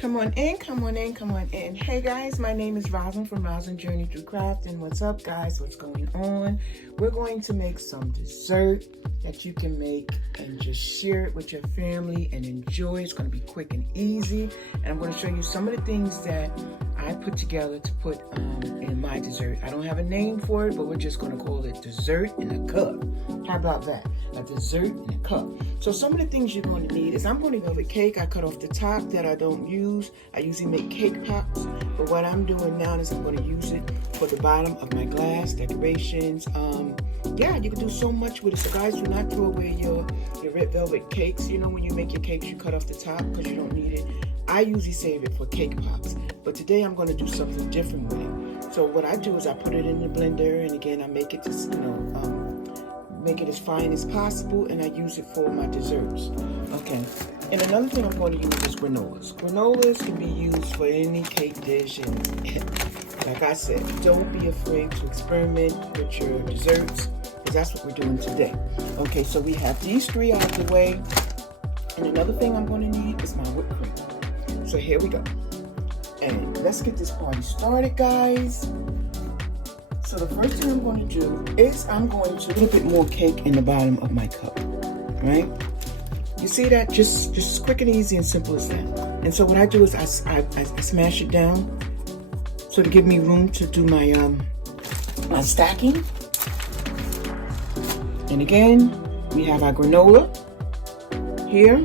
Come on in, come on in, come on in. Hey guys, my name is Rosin from Rosin Journey Through Craft. And what's up guys, what's going on? We're going to make some dessert that you can make and just share it with your family and enjoy. It's going to be quick and easy. And I'm going to show you some of the things that I put together to put in my dessert. I don't have a name for it, but we're just going to call it dessert in a cup. How about that? A dessert in a cup. So some of the things you're going to need is I'm going to go with cake. I cut off the top that I don't use. I usually make cake pops, but what I'm doing now is I'm going to use it for the bottom of my glass, decorations. Yeah, you can do so much with it. So guys, do not throw away your red velvet cakes. You know, when you make your cakes, you cut off the top because you don't need it. I usually save it for cake pops, but today I'm going to do something different with it. So what I do is I put it in the blender, and again, I make it just, make it as fine as possible, and I use it for my desserts. Okay, and another thing I'm going to use is granolas. Granolas can be used for any cake dish, and like I said, don't be afraid to experiment with your desserts, because that's what we're doing today. Okay, so we have these three out of the way, and another thing I'm going to need is my whipped cream. So here we go, and let's get this party started, guys. So the first thing I'm going to do is I'm going to put a bit more cake in the bottom of my cup, right? You see that? Just quick and easy and simple as that. And so what I do is I smash it down so to give me room to do my stacking. And again, we have our granola here.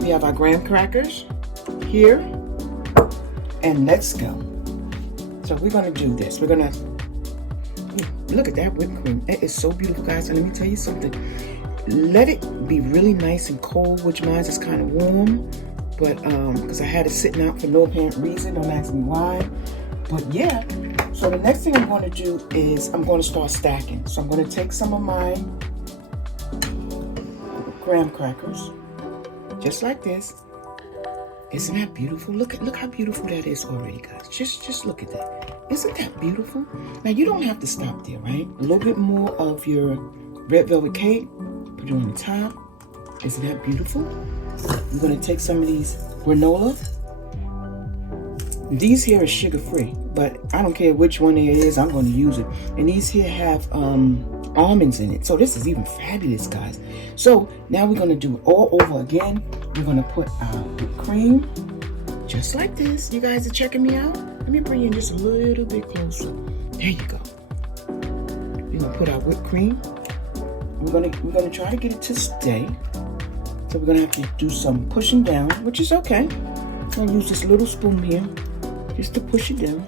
We have our graham crackers here. And let's go. So we're going to do this. We're going to, look at that whipped cream. It is so beautiful, guys. And let me tell you something. Let it be really nice and cold, which mine is kind of warm. But, because I had it sitting out for no apparent reason. Don't ask me why. But yeah. So the next thing I'm going to do is I'm going to start stacking. So I'm going to take some of my graham crackers. Just like this. Isn't that beautiful? Look how beautiful that is already, guys. Just look at that. Isn't that beautiful? Now you don't have to stop there, right? A little bit more of your red velvet cake. Put it on the top. Isn't that beautiful? I'm gonna take some of these granola. These here are sugar-free, but I don't care which one it is, I'm gonna use it. And these here have almonds in it. So this is even fabulous, guys. So now we're gonna do it all over again. We're gonna put our whipped cream, just like this. You guys are checking me out? Let me bring you just a little bit closer. There you go. We're gonna put our whipped cream. We're gonna try to get it to stay. So we're gonna have to do some pushing down, which is okay. I'm gonna use this little spoon here, just to push it down.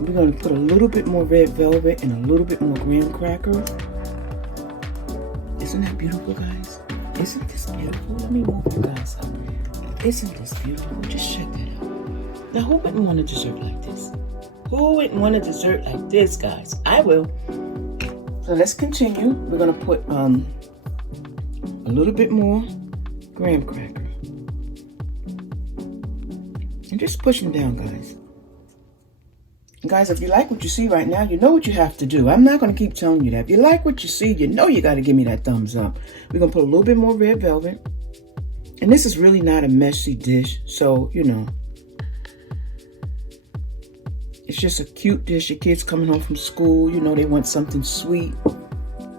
We're going to put a little bit more red velvet and a little bit more graham cracker. Isn't that beautiful, guys? Isn't this beautiful? Let me move you guys up. Isn't this beautiful? Just check that out. Now, who wouldn't want a dessert like this? Who wouldn't want a dessert like this, guys? I will. So let's continue. We're going to put a little bit more graham cracker. And just push them down, guys. Guys, if you like what you see right now, you know what you have to do. I'm not going to keep telling you that. If you like what you see, you know you got to give me that thumbs up. We're going to put a little bit more red velvet. And this is really not a messy dish. So, you know, it's just a cute dish. Your kids coming home from school, you know, they want something sweet.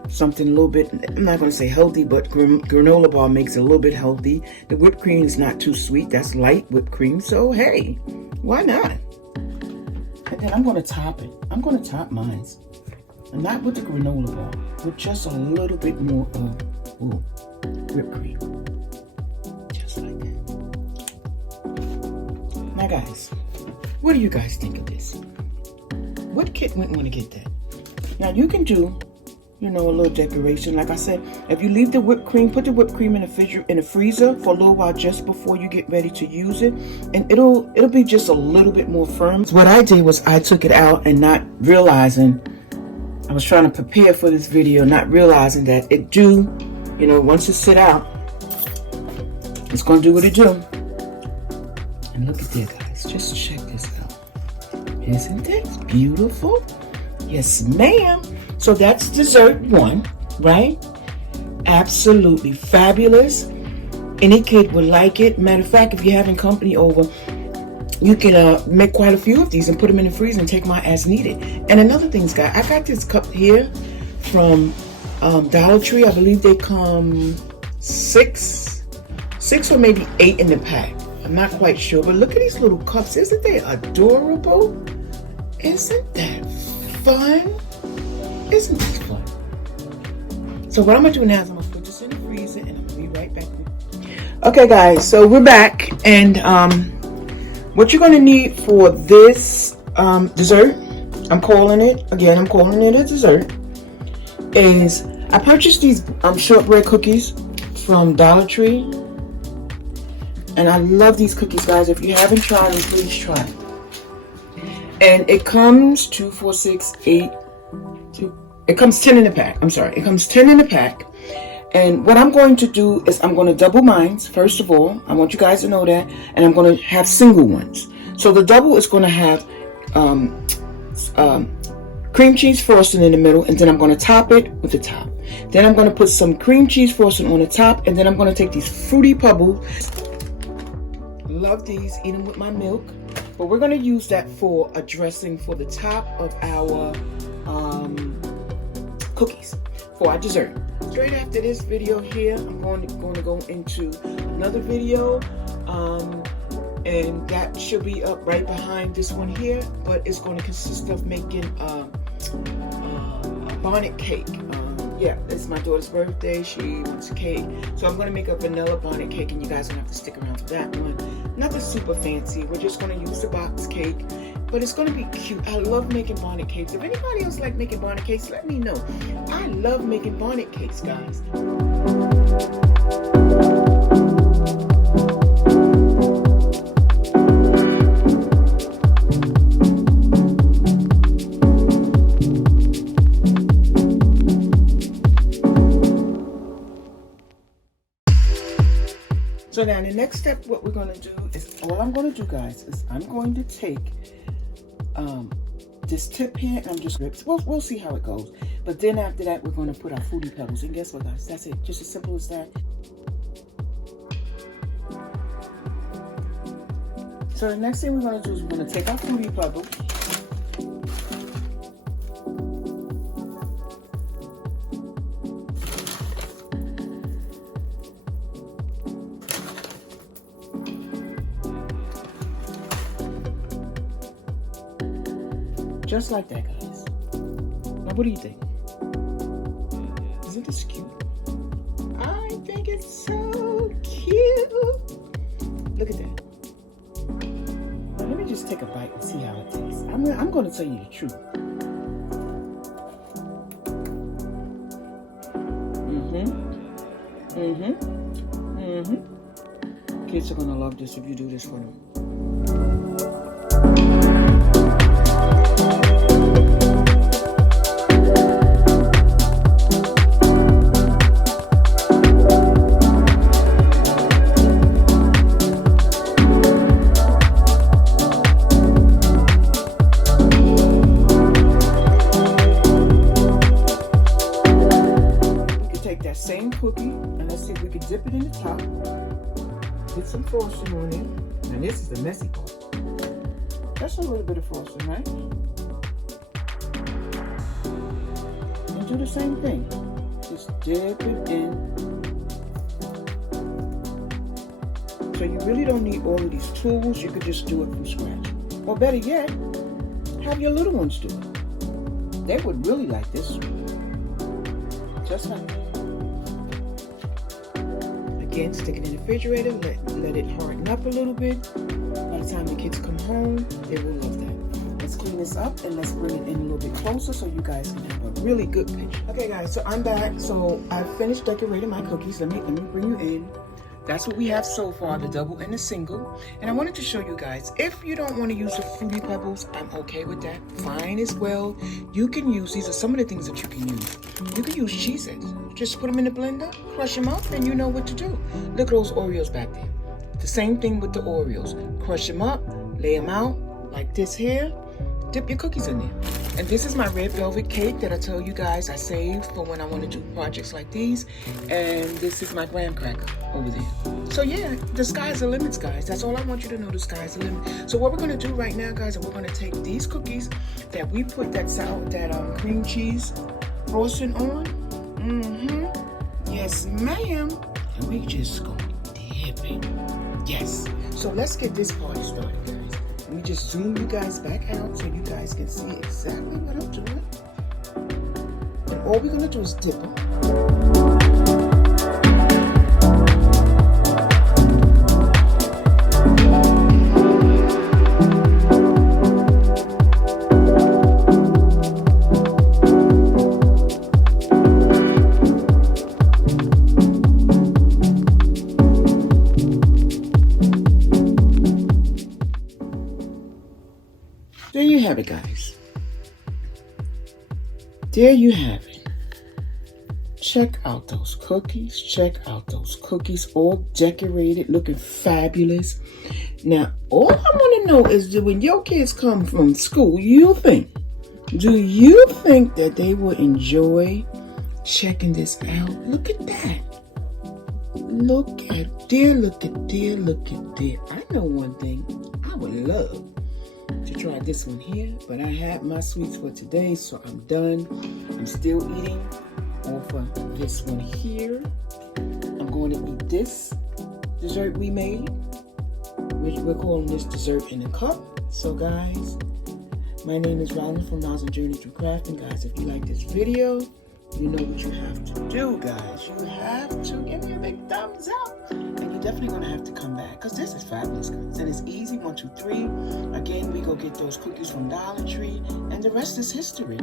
Something a little bit, I'm not going to say healthy, but granola bar makes it a little bit healthy. The whipped cream is not too sweet. That's light whipped cream. So, hey, why not? And then I'm going to top it. I'm going to top mine. And not with the granola bar, with just a little bit more of whipped cream. Just like that. Now, guys, what do you guys think of this? What kid wouldn't want to get that? Now, you can do, you know, a little decoration. Like I said, if you leave the whipped cream, put the whipped cream in the freezer for a little while just before you get ready to use it, and it'll be just a little bit more firm. So what I did was I took it out and not realizing, I was trying to prepare for this video, not realizing that it do, you know, once it sit out, it's gonna do what it do. And look at that, guys. Just check this out. Isn't this beautiful? Yes, ma'am. So that's dessert one, right? Absolutely fabulous. Any kid would like it. Matter of fact, if you're having company over, you can make quite a few of these and put them in the freezer and take them out as needed. And another thing, guys, I got this cup here from Dollar Tree. I believe they come six or maybe 8 in the pack. I'm not quite sure, but look at these little cups. Isn't they adorable? Isn't that fun? Isn't this fun? So what I'm gonna do now is I'm gonna put this in the freezer and I'm gonna be right back. Okay, guys, so we're back, and what you're gonna need for this dessert, I'm calling it a dessert, is I purchased these shortbread cookies from Dollar Tree, and I love these cookies, guys. If you haven't tried them, please try them. And it comes 2, 4, 6, 8. It comes 10 in the pack. I'm sorry. It comes 10 in the pack. And what I'm going to do is I'm going to double mine. First of all, I want you guys to know that. And I'm going to have single ones. So the double is going to have cream cheese frosting in the middle. And then I'm going to top it with the top. Then I'm going to put some cream cheese frosting on the top. And then I'm going to take these Fruity Pebbles. Love these. Eat them with my milk. But we're going to use that for a dressing for the top of our cookies for our dessert. Straight after this video here, I'm going to go into another video, and that should be up right behind this one here, but it's going to consist of making a bonnet cake. Yeah, it's my daughter's birthday. She wants a cake. So I'm going to make a vanilla bonnet cake, and you guys don't have to stick around for that one. Nothing super fancy. We're just going to use the box cake, but it's going to be cute. I love making bonnet cakes. If anybody else like making bonnet cakes, let me know. I love making bonnet cakes, guys. So now the next step, what we're going to do is, all I'm going to do, guys, is I'm going to take this tip here, and I'm just we'll see how it goes. But then after that, we're going to put our Fruity Pebbles. And guess what, guys? That's it. Just as simple as that. So the next thing we're going to do is we're going to take our Fruity Pebbles. Just like that, guys. Now, what do you think? Isn't this cute? I think it's so cute. Look at that. Now, let me just take a bite and see how it tastes. I'm going to tell you the truth. Kids are going to love this if you do this for them. Same cookie, and let's see if we can dip it in the top. Get some frosting on it. And this is the messy part. Just a little bit of frosting, right? And do the same thing. Just dip it in. So you really don't need all of these tools. You could just do it from scratch. Or better yet, have your little ones do it. They would really like this. Just like that. Again, stick it in the refrigerator, let it harden up a little bit. By the time the kids come home, they will love that. Let's clean this up and let's bring it in a little bit closer so you guys can have a really good picture. Okay, guys, so I'm back. So I finished decorating my cookies. Let me bring you in. That's what we have so far, the double and the single. And I wanted to show you guys, if you don't want to use the Fruity Pebbles, I'm okay with that. Fine as well. You can use, these are some of the things that you can use. You can use cheeses. Just put them in the blender, crush them up, and you know what to do. Look at those Oreos back there. The same thing with the Oreos. Crush them up, lay them out like this here. Dip your cookies in there. And this is my red velvet cake that I tell you guys I saved for when I want to do projects like these. And this is my graham cracker over there. So yeah, the sky's the limits, guys. That's all I want you to know. The sky's the limit. So what we're gonna do right now, guys, is we're gonna take these cookies that we put that cream cheese frosting on. Yes, ma'am. And we just gonna dip it. Yes. So let's get this party started, guys. Let me just zoom you guys back out so you guys can see exactly what I'm doing. And all we're gonna do is dip them. There you have it, guys. There you have it. Check out those cookies. Check out those cookies, all decorated, looking fabulous. Now, all I want to know is that when your kids come from school, do you think that they will enjoy checking this out? Look at that. Look at there, look at there, look at there. I know one thing. I would love to try this one here, but I had my sweets for today, so I'm done. I'm still eating off of this one here. I'm going to eat this dessert we made, which we're calling this dessert in a cup. So guys, my name is Ronald from Miles and Journey Through Crafting. Guys, if you like this video, you know what you have to do, guys. You have to give me a big thumbs up. And you're definitely going to have to come back, because this is fabulous, guys. And it's easy. 1, 2, 3. Again, we go get those cookies from Dollar Tree. And the rest is history.